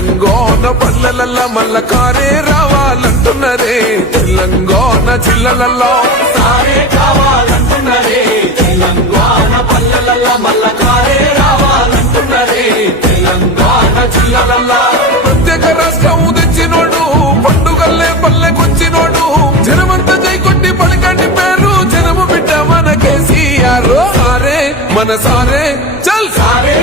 తెలంగాణ పల్లెలల్లా మల్ల కారే రావాలంటున్నరే తెలంగాణ జిల్లలల్లో సారే కావాలంటున్నరే తెలంగాణ పల్లెలల్లా మల్ల కారే రావాలంటున్నరే తెలంగాణ జిల్లలల్లా ప్రత్యేక రాష్ట్రం తెచ్చినోడు పండుగల్లే పల్లెకొచ్చినోడు జనమంతా జై కొట్టి పలికండి పేరు జనము బిడ్డ మన కేసీఆర్ సారే మన సారే చల్ సారే